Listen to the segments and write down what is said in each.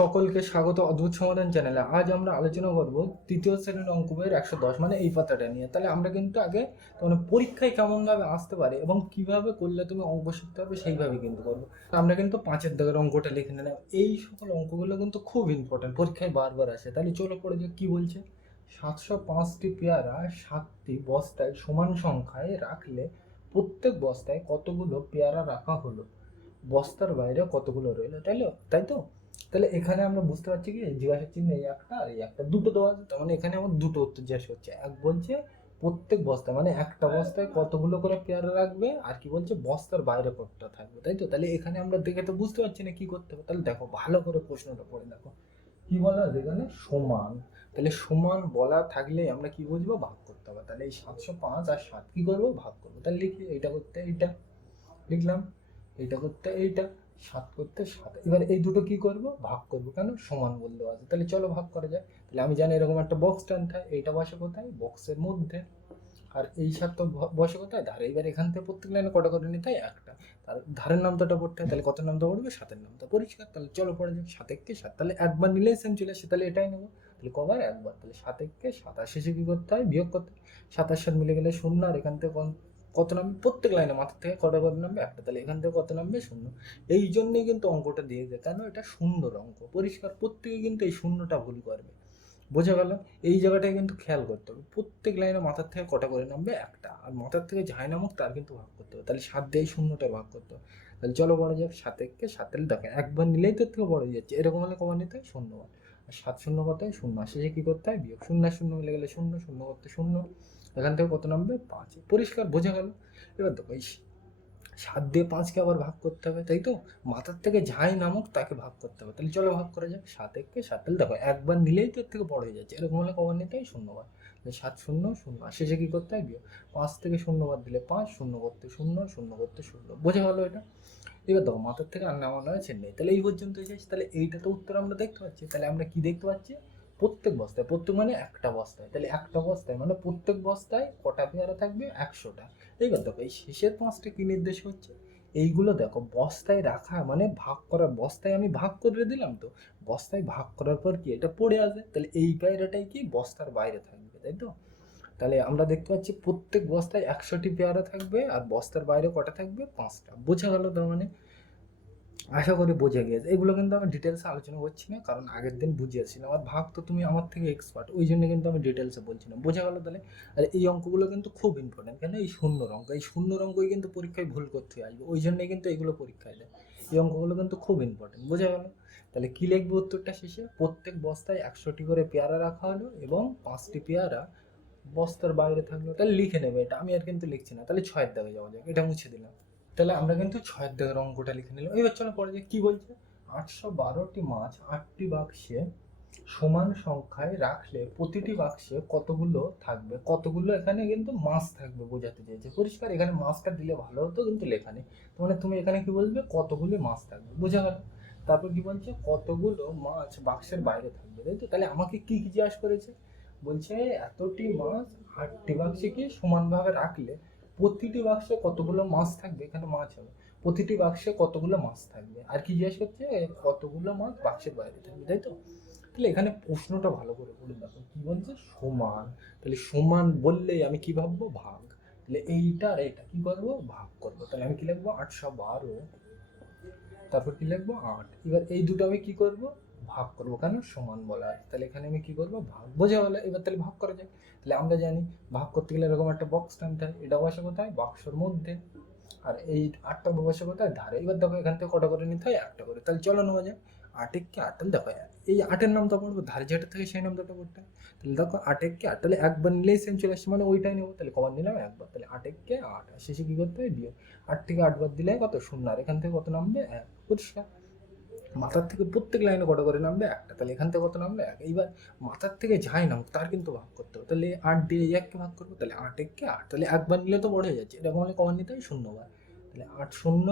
সকলকে স্বাগত অদ্ভুত সমাধান চ্যানেলে। আজ আমরা আলোচনা করব তৃতীয় শ্রেণির অঙ্ক বইয়ের একশো দশ মানে এই পাতাটা নিয়ে। তাহলে আমরা কিন্তু আগে মানে পরীক্ষায় কেমনভাবে আসতে পারে এবং কীভাবে করলে তুমি অঙ্ক শিখতে পারবে সেইভাবে কিন্তু করব। আমরা কিন্তু পাঁচের দাগের অঙ্কটা লিখে নিলাম। এই সকল অঙ্কগুলো কিন্তু খুব ইম্পর্টেন্ট পরীক্ষায় বারবার আসে। তাহলে চলো পড়ে যে কী বলছে। সাতশো পাঁচটি পেয়ারা সাতটি বস্তায় সমান সংখ্যায় রাখলে প্রত্যেক বস্তায় কতগুলো পেয়ারা রাখা হলো? বস্তার বাইরে কতগুলো রইল? তাই তো তাই তো? তাহলে এখানে আমরা বুঝতে পারছি কি জিজ্ঞাসা চিহ্ন এই একটা আর এই একটা দুটো দেওয়া আছে তার মানে এখানে আমার দুটো উত্তর জিজ্ঞাসা হচ্ছে এক বলছে প্রত্যেক বস্তায় মানে একটা বস্তায় কতগুলো করে পেয়ারা রাখবে আর কি বলছে বস্তার বাইরে কতটা থাকবে তাই তো? তাহলে এখানে আমরা দেখে তো বুঝতে পারছি না কি করতে হবে। তাহলে দেখো ভালো করে প্রশ্নটা পড়ে দেখো। কি বলা আছে এখানে? সমান। তাহলে সমান বলা থাকলে আমরা কি বুঝব? ভাগ করতে হবে। তাহলে এই সাতশো পাঁচ আর সাত কি করব? ভাগ করব। তাহলে লিখি এইটা করতে এইটা। লিখলাম এইটা করতে এইটা। সাত করতে সাত। এবার এই দুটো কি করব? ভাগ করব কেন? সমান বলতে আছে। তাহলে চলো ভাগ করা যায় তাহলে আমি জানি এরকম একটা বক্স টানতে হয় এইটা বসে কোথায়? বক্সের মধ্যে। আর এই সাত তো বসে কোথায়? ধারে। এবার এখান থেকে প্রত্যেক লাইনে কটা করে নিতে হয়? একটা। তার ধারের নামটা পড়তে হয়, তাহলে কত নামটা পড়বে? সাতের নামটা। পরিষ্কার। তাহলে চলো পড়া যাক। সাত এককে সাত। তাহলে একবার নিলেই সেম চলে আসে। তাহলে এটাই নেব। তাহলে কবার? একবার। তাহলে সাত এককে সাত। আর শেষে কি করতে হয়? বিয়োগ করতে হয়। সাতাশ সাত মিলে গেলে শূন্য। আর এখান থেকে কত নামবে প্রত্যেক লাইনে মাথা থেকে কটা করে নামবে? একটা তাহলে এখান থেকে কত নামবে? শূন্য। এই জন্যই কিন্তু অঙ্কটা দিয়ে দেয় কেন? এটা সুন্দর অঙ্ক। পরিষ্কার। প্রত্যেকে কিন্তু এই শূন্যটা ভুল করবে। বোঝা গেল? এই জায়গাটায় কিন্তু খেয়াল করতে হবে। প্রত্যেক লাইনে মাথার থেকে কটা করে নামবে? একটা। আর মাথার থেকে যাই নামুক, তার কিন্তু ভাগ করতে হবে। তাহলে সাত দিয়ে শূন্যটা ভাগ করতে হবে। তাহলে চলো বড় যাক। সাত এককে সাত দেখেন একবার নিলেই তোর থেকে বড় যাচ্ছে। এরকম হলে কবার নিতে হয়? শূন্য আর সাত শূন্য কত শূন্য। শেষে কী করতে হয়? বিয়োগ। শূন্য শূন্য মিলে গেলে শূন্য শূন্য করতে শূন্য। এখান থেকে কত নামবে? পাঁচ। পরিষ্কার, বোঝা গেল। এবার দেখো, এই সাত দিয়ে পাঁচকে আবার ভাগ করতে হবে, তাই তো? মাথার থেকে যাই নামুক, তাকে ভাগ করতে হবে। তাহলে চলো ভাগ করা যাক। সাত এককে সাত। তাহলে দেখো, একবার নিলেই তো এর থেকে বড় হয়ে যাচ্ছে। এরকম হলে কবার নিতে হয়? শূন্যবার। সাত শূন্য শূন্য। আর শেষে কী করতে হয়? পাঁচ থেকে শূন্যবার দিলে পাঁচ, শূন্য করতে শূন্য শূন্য করতে শূন্য। বোঝা গেলো এটা? এবার দেখো, মাথার থেকে আর নামানো হয়েছে নেই। তাহলে এই পর্যন্ত এসেছে তাহলে এইটা তো উত্তর আমরা দেখতে পাচ্ছি। তাহলে আমরা কি দেখতে পাচ্ছি? প্রত্যেক বস্তায়, প্রত্যেক মানে একটা বস্তায়। তাহলে একটা বস্তায় মানে প্রত্যেক বস্তায় কটা পেয়ারা থাকবে? একশোটা। এইবার দেখো, এই শেষের পাঁচটা কি নির্দেশ হচ্ছে? এইগুলো দেখো, বস্তায় রাখা মানে ভাগ করা, বস্তায় আমি ভাগ করে দিলাম তো, বস্তায় ভাগ করার পর কি এটা পড়ে আসে তাহলে এই পেয়ারাটাই কি বস্তার বাইরে থাকবে, তাই তো? তাহলে আমরা দেখতে পাচ্ছি প্রত্যেক বস্তায় একশোটি পেয়ারা থাকবে আর বস্তার বাইরে কটা থাকবে? পাঁচটা। বোঝা গেল তার মানে? আশা করি বোঝা গিয়েছে। এগুলো কিন্তু আমি ডিটেলসে আলোচনা করছি না, কারণ আগের দিন বুঝিয়েছিলাম। আর ভাগ তো তুমি আমার থেকে এক্সপার্ট ওই জন্য কিন্তু আমি ডিটেলসে বলছি না। বোঝা গেলো তাহলে? আর এই অঙ্কগুলো কিন্তু খুব ইম্পর্টেন্ট কেন? এই শূন্য অঙ্ক এই শূন্য অঙ্কই কিন্তু পরীক্ষায় ভুল করতে আসবে। ওই জন্যই কিন্তু এইগুলো পরীক্ষায় দেয় এই অঙ্কগুলো কিন্তু খুব ইম্পর্টেন্ট বোঝা গেল? তাহলে কী লিখবে উত্তরটা শেষে? প্রত্যেক বস্তায় একশোটি করে পেয়ারা রাখা হলো এবং পাঁচটি পেয়ারা বস্তার বাইরে থাকল। তাহলে লিখে নেবে এটা। আমি আর কিন্তু লিখছি না। তাহলে ছয়ের দাগে যাওয়া যাক। এটা মুছে দিলাম। তাহলে আমরা কিন্তু ছয়ের দাগের অঙ্কটা লিখে নিলাম। এবার চলো পরে যে কী বলছে? আটশো বারোটি মাছ আটটি বাক্সে সমান সংখ্যায় রাখলে প্রতিটি বাক্সে কতগুলো থাকবে? কতগুলো এখানে কিন্তু মাছ থাকবে বোঝাতে চেয়েছে পরিষ্কার, এখানে মাছটা দিলে ভালো হতো কিন্তু লেখা নেই। মানে তুমি এখানে কি বলবে? কতগুলো মাছ থাকবে। বোঝা গেল। তারপর কি বলছে? কতগুলো মাছ বাক্সের বাইরে থাকবে, তাই তো? তাহলে আমাকে কি কি জিজ্ঞাসা করেছে? বলছে, এতটি মাছ আটটি বাক্সে কি সমানভাবে রাখলে প্রতিটি বাক্সে কতগুলো মাছ থাকবে? এখানে মাছ হবে। প্রতিটি বাক্সে কতগুলো মাছ থাকবে? আর কি জিজ্ঞেস করছে? কতগুলো মাছ বাক্সের বাইরে থাকবে, তাই তো? তাহলে এখানে প্রশ্নটা ভালো করে বলে দেখো। কি বলছে? সমান। তাহলে সমান বললেই আমি কি ভাববো? ভাগ। তাহলে এইটা আর এইটা কি করব? ভাগ করব। তাহলে আমি কি লিখব? আটশো বারো। তারপর কি লিখব? আট। এবার এই দুটো আমি কি করব? ভাগ করব কেন? সমান বলা আছে। তাহলে এখানে আমি কি করব? ভাগ বোঝা গেলো, এবার তাহলে ভাগ করা যায় তাহলে আমরা জানি ভাগ করতে গেলে এরকম একটা বক্স টানতে হয়। এটা বসে কোথায়? বাক্সর মধ্যে। আর এই আটটা বসে কোথায়? ধারে। এবার দেখো এখান থেকে কটা করে নিতে হয়? একটা করে। তাহলে চলো নেওয়া যায় আটেক কি আট তাহলে দেখো এই আটের নামটা পড়ব? ধারে যেটা থাকে সেই নামটা পড়তে। তাহলে দেখো আটেক কি আট। তাহলে একবার নিলেই সেম চলে আসছে। মানে ওইটাই নেব। তাহলে কবার নিলাম একবার। তাহলে আটেক কে আট। আর শেষে কী করতে হয়? বিয়োগ। আট থেকে আটবার দিলে কত? শূন্য। আর এখান থেকে কত নামবে? এক। পরিষ্কার। মাথার থেকে প্রত্যেক লাইনে কটা করে নামবে, একটা তাহলে এখান থেকে কত নামবে? এক এইবার মাথার থেকে যাই নাম তার কিন্তু ভাগ করতে হবে। তাহলে আট দিয়ে এককে ভাগ করব? তাহলে আট এককে আট। তাহলে একবার নিলে তো বড় হয়ে যাচ্ছে। এরকম হলে কমান নিতে হয় শূন্যবার তাহলে আট শূন্য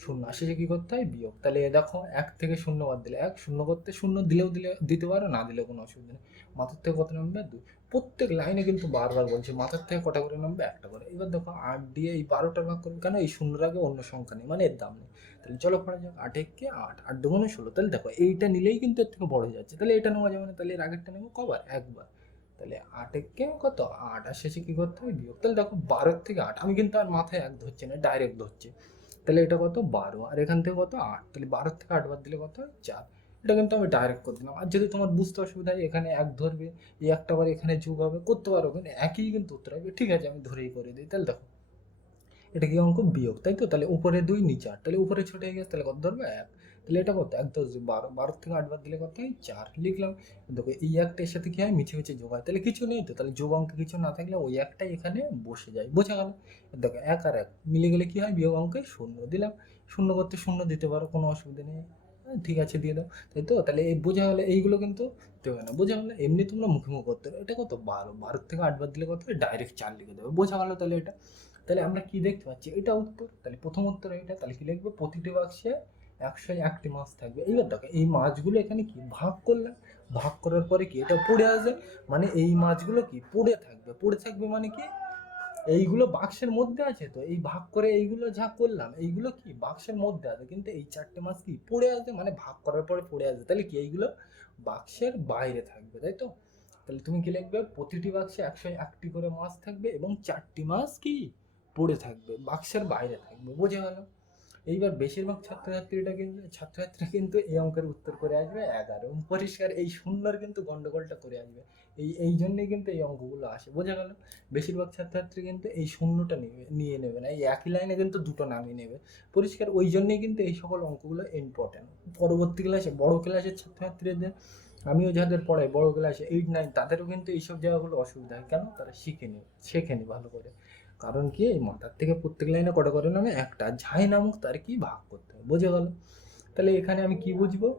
শূন্য শেষে কী করতে হয়? বিয়োগ। তাহলে দেখো এক থেকে শূন্য বাদ দিলে এক, শূন্য করতে শূন্য দিলেও দিলে, দিতে পারো, না দিলে কোনো অসুবিধা নেই। মাথার থেকে কত নামবে? দুই। প্রত্যেক লাইনে কিন্তু বারবার বলছে, মাথার থেকে কটা করে নামবে? একটা করে। এবার দেখো আট দিয়ে এই বারোটা ভাগ করবে কেন? এই শূন্যর আগে অন্য সংখ্যা নেই মানে এর দাম নেই। তাহলে চলো পড়া যাক। আট এককে আট আট দুগুণে ষোলো। তাহলে দেখো, এইটা নিলেই কিন্তু এর থেকে বড় হয়ে যাচ্ছে। তাহলে এটা নেওয়া যাবে না, তাহলে এর আগেরটা নেব কবার? একবার। তাহলে আট এককে কত? আট, আর শেষে কী করতে হবে? বিয়োগ। তাহলে দেখো বারোর থেকে আট। আমি কিন্তু আর মাথায় এক ধরছি না ডাইরেক্ট ধরছি। তাহলে এটা কত? বারো। আর এখান থেকে কত? আট। তাহলে বারোর থেকে আট বাদ দিলে কত চার। এটা কিন্তু আমি ডাইরেক্ট করে দিলাম। আর যদি তোমার বুঝতে অসুবিধা হয়, এখানে এক ধরবে, এই একটা বার এখানে যোগ হবে, করতে পারো, কিন্তু একই কিন্তু উত্তর হবে। ঠিক আছে, আমি ধরেই করে দিই। তাহলে দেখো এটা কি অঙ্ক বিয়োগ তাই তো? তাহলে উপরে দুই নিচে আট। তাহলে উপরে ছোট হয়ে গেছে তাহলে কত ধরবে? এক। তাহলে এটা কত? এক দশ বারো বারো থেকে আট বাদ দিলে কত হয়? চার। লিখলাম। দেখো এই একটার সাথে কি হয়? মিছে মিছে যোগ হয়। তাহলে কিছু নেই তো? তাহলে যোগ অঙ্কে কিছু না থাকলে ওই একটাই এখানে বসে যায়। বোঝা গেল? দেখো এক আর এক। মিলে গেলে কী হয়? বিয়োগ অঙ্কে শূন্য দিলাম। শূন্য করতে শূন্য দিতে পারো কোনো অসুবিধা নেই। হ্যাঁ, ঠিক আছে দিয়ে দাও। তাই তো? তাহলে এই বোঝা গেলে এইগুলো কিন্তু দেবে না। বোঝা গেলো এমনি তোমরা মুখে মুখ করতে এটা কত? বারো। বারো থেকে আট বাদ দিলে কত ডাইরেক্ট চার লিখে দেবে। বোঝা গেলো তাহলে এটা? তাহলে আমরা কি দেখতে পাচ্ছি? এটা উত্তর। তাহলে প্রথম উত্তর এটা তাহলে কি লিখবে? প্রতিটি বাক্সে একশো একটি মাছ থাকবে। এইবার দেখো, এই মাছগুলো এখানে কি? ভাগ করলাম। ভাগ করার পরে কি এটা পড়ে আসবে? মানে এই মাছগুলো কি? পড়ে থাকবে। পড়ে থাকবে মানে কি? এইগুলো বাক্সের মধ্যে আছে তো। এই ভাগ করে এইগুলো যা করলাম, এইগুলো কি? বাক্সের মধ্যে আছে। কিন্তু এই চারটে মাছ কি? পড়ে আসবে। মানে ভাগ করার পরে পড়ে আসবে। তাহলে কি? এইগুলো বাক্সের বাইরে থাকবে, তাই তো? তাহলে তুমি কি লিখবে? প্রতিটি বাক্সে একশো একটি করে মাছ থাকবে এবং চারটি মাছ কি? পড়ে থাকবে, বাক্সের বাইরে থাকবে, বোঝা গেল? এইবার বেশিরভাগ ছাত্রছাত্রীরা কিন্তু ছাত্রছাত্রীরা কিন্তু এই অঙ্কের উত্তর করে আসবে, এগারো। পরিষ্কার এই শূন্যর কিন্তু গন্ডগোলটা করে আসবে। এই এই জন্যেই কিন্তু এই অঙ্কগুলো আসে, বোঝা গেল? বেশিরভাগ ছাত্রছাত্রী কিন্তু এই শূন্যটা নিয়ে নিয়ে নেবে না, এই একই লাইনে কিন্তু দুটো নামিয়ে নেবে। পরিষ্কার ওই জন্যেই কিন্তু এই সকল অঙ্কগুলো ইম্পর্টেন্ট পরবর্তী ক্লাসে, বড় ক্লাসের ছাত্রছাত্রীদের, আমিও যাদের পড়াই, বড় ক্লাসে এইট নাইন তাদেরও কিন্তু এইসব জায়গাগুলো অসুবিধা হয়। কেন? তারা শিখে শিখেনি শেখেনি ভালো করে। কারণ কি? এই মাথার থেকে প্রত্যেক লাইনে কটা করে নামে? একটা। যাই নামক, তার কি ভাগ করতে হবে। বোঝা গেল? তাহলে এখানে আমি কি বুঝব?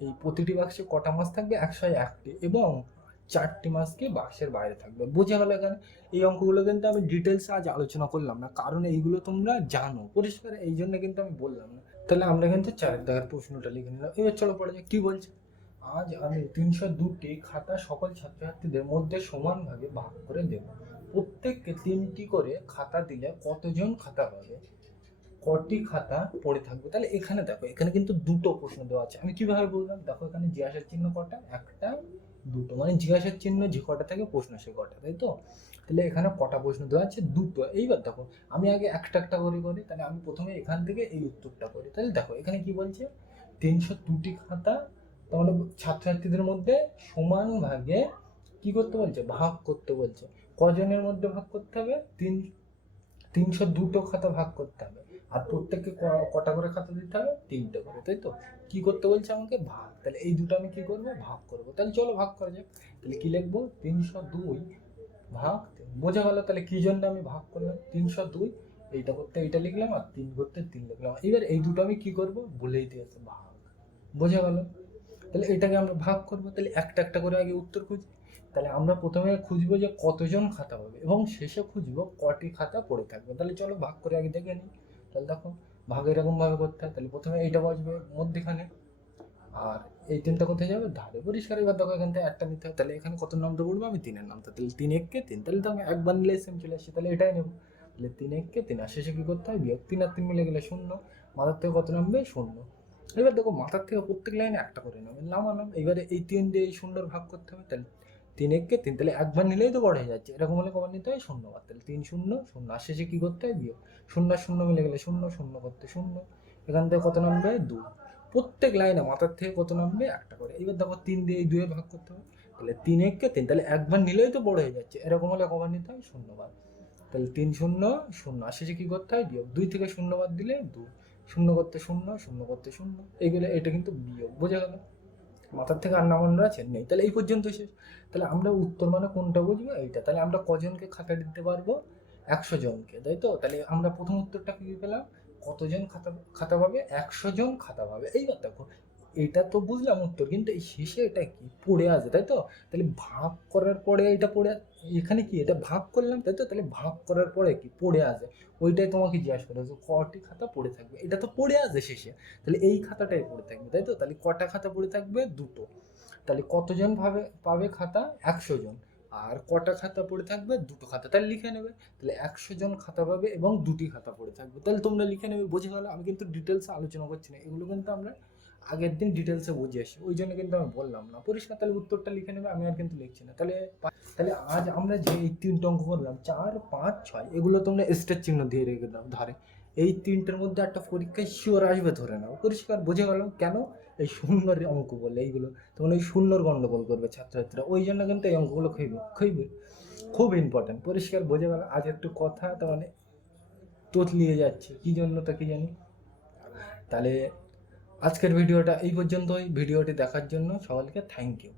এই প্রতিটি বাক্সে কটা মাছ থাকবে? একশো একটি। এবং চারটি মাছ কি বাক্সের বাইরে থাকবে। বোঝা গেল এখানে? এই অঙ্কগুলো কিন্তু আমি ডিটেলস আজ আলোচনা করলাম না। কারণ এইগুলো তোমরা জানো। পরিষ্কার এই জন্য কিন্তু আমি বললাম না। তাহলে আমরা কিন্তু চারের দাগের প্রশ্নটা লিখে নিলাম। এবার চলো পড়ে যাক। কি বলছে? আজ আমি তিনশো দুটি খাতা সকল ছাত্রছাত্রীদের মধ্যে সমানভাবে ভাগ করে দেব। প্রত্যেককে তিনটি করে খাতা দিলে কতজন খাতা পাবে? কটি খাতা পড়ে থাকবে? তাহলে এখানে দেখো, এখানে কিন্তু দুটো প্রশ্ন দেওয়া আছে। আমি কীভাবে বললাম? দেখো, এখানে জিজ্ঞাসার চিহ্ন কটা? একটা, দুটো। মানে জিজ্ঞাসার চিহ্ন যে কটা থাকে, প্রশ্ন সে কটা, তাই তো? তাহলে এখানে কটা প্রশ্ন দেওয়া আছে? দুটো। এইবার দেখো, আমি আগে একটা একটা করে করি, তাহলে আমি প্রথমে এখান থেকে এই উত্তরটা করি। তাহলে দেখো, এখানে কি বলছে? তিনশো দুটি খাতা, তাহলে ছাত্রছাত্রীদের মধ্যে সমান ভাগে কি করতে বলছে? ভাগ করতে বলছে। কজনের মধ্যে ভাগ করতে হবে? তিন, তিনশো দুটো খাতা ভাগ করতে হবে। আর প্রত্যেককে কটা করে খাতা দিতে হবে? তিনটে করে, তাই তো? কি করতে বলছে আমাকে? ভাগ। তাহলে এই দুটো আমি কি করব? ভাগ করব। তাহলে চলো ভাগ করা যাক। তাহলে কি লিখব? তিনশো দুই ভাগ, বোঝা গেল তাহলে কি জন্য আমি ভাগ করলাম? তিনশো দুই, এইটা করতে এইটা লিখলাম আর তিন করতে তিন লিখলাম। এবার এই দুটো আমি কি করব? বলেই দিয়েছে ভাগ। বোঝা গেল? তাহলে এটাকে আমরা ভাগ করব। তাহলে একটা একটা করে আগে উত্তর খুঁজি। তাহলে আমরা প্রথমে খুঁজবো যে কতজন খাতা পাবে এবং শেষে খুঁজবো কটি খাতা পড়ে থাকবে। তাহলে চলো ভাগ করে আগে দেখে নিই। তাহলে দেখো, ভাগ এরকমভাবে করতে হয়। তাহলে প্রথমে এইটা বসবে মধ্যেখানে। আর এই তিনটা কোথায় যাবে? ধারে পরিষ্কার। এবার দেখো এখান থেকে একটা নিতে হবে। তাহলে এখানে কত নামটা পড়ব আমি তিনের নামটা তাহলে তিন এককে তিন। তাহলে তো আমি একবার নিলে সেম চলে আসছে তাহলে এটাই নেব। তাহলে তিন এককে তিন। আর শেষে কী করতে হয়? বিয়োগ তিন আর তিন মিলে গেলে শূন্য। মাথার থেকে কত নামবে? শূন্য। এবার দেখো মাথার থেকে প্রত্যেক লাইনে একটা করে নেবে নামালাম এবারে এই তিন দিয়ে এই শূন্যর ভাগ করতে হবে, তাহলে তিন এককে তিন, তাহলে একবার নিলেই তো বড় হয়ে যাচ্ছে। এরকম হলে কবার নিতে হয়? শূন্য বার। তাহলে তিন শূন্য শূন্য। আর শেষে কী করতে হয়? বিয়োগ। শূন্য শূন্য মিলে গেলে শূন্য শূন্য করতে শূন্য। এখান থেকে কত নামবে? দুই প্রত্যেক লাইনে মাথার থেকে কত নামবে? একটা করে। এবার দেখো তিন দিয়ে এই দুয়ে ভাগ করতে হবে। তাহলে তিন এককে তিন, তাহলে একবার নিলেই তো বড় হয়ে যাচ্ছে। এরকম হলে কবার নিতে হয়? শূন্য বার। তাহলে তিন শূন্য শূন্য। আর শেষে কী করতে হয়? বিয়োগ। দুই থেকে শূন্য বাদ দিলে দুই শূন্য করতে শূন্য শূন্য করতে শূন্য। এইগুলো এটা কিন্তু বিয়োগ, বোঝা গেল? মাথার থেকে আর নামানো আছে? নেই। তাহলে এই পর্যন্ত শেষ। তাহলে আমরা উত্তর মানে কোনটা বুঝব? এইটা। তাহলে আমরা কজনকে খাতা দিতে পারব? একশো জনকে, তাই তো? তাহলে আমরা প্রথম উত্তরটা কি পেলাম? কতজন খাতা খাতা পাবে? একশো জন খাতা পাবে। এইবার দেখো এটা তো বুঝলাম উত্তর, কিন্তু এই শেষে এটা কি পড়ে আসে তাই তো? তাহলে ভাগ করার পরে এটা পড়ে এখানে কি এটা ভাগ করলাম, তাই তো? তাহলে ভাগ করার পরে কি পড়ে আসে ওইটাই তোমাকে জিজ্ঞাসা করা হয়েছে কটি খাতা পড়ে থাকবে? এটা তো পড়ে আসে শেষে, তাহলে এই খাতাটাই পড়ে থাকবে, তাই তো? তাহলে কটা খাতা পড়ে থাকবে? দুটো। তাহলে কতজন ভাবে, পাবে খাতা? একশো জন। আর কটা খাতা পড়ে থাকবে? দুটো খাতা। তাহলে লিখে নেবে। তাহলে একশো জন খাতা পাবে এবং দুটি খাতা পড়ে থাকবে। তাহলে তোমরা লিখে নেবে, বুঝে গেলো, আমি কিন্তু ডিটেলসে আলোচনা করছি না। এগুলো কিন্তু আমরা আগের দিন ডিটেলসে বুঝে আসি। ওই জন্য কিন্তু আমি বললাম না। পরিষ্কার তাহলে উত্তরটা লিখে নেবে, আমি আর কিন্তু লিখছি না। তাহলে তাহলে আজ আমরা যে এই তিনটে অঙ্ক করলাম, চার, পাঁচ, ছয়, এগুলো তোমরা স্টেট চিহ্ন দিয়ে রেখে দাও, ধারে। এই তিনটের মধ্যে একটা পরীক্ষায় শিওর আসবে ধরে নাও। পরিষ্কার বুঝে গেলাম কেন? এই শূন্যর অঙ্ক বলে এইগুলো। তখন এই শূন্যর গণ্ডগোল করবে ছাত্রছাত্রীরা। ওই জন্য কিন্তু এই অঙ্কগুলো খুঁজবে খুঁজবে খুব ইম্পর্টেন্ট পরিষ্কার বোঝা গেল আজ একটু কথা তো মানে তোতলিয়ে যাচ্ছে। কী জন্য তা কি জানি? তাহলে আজকের ভিডিওটা এই পর্যন্তই। ভিডিওটি দেখার জন্য সকলকে থ্যাংক ইউ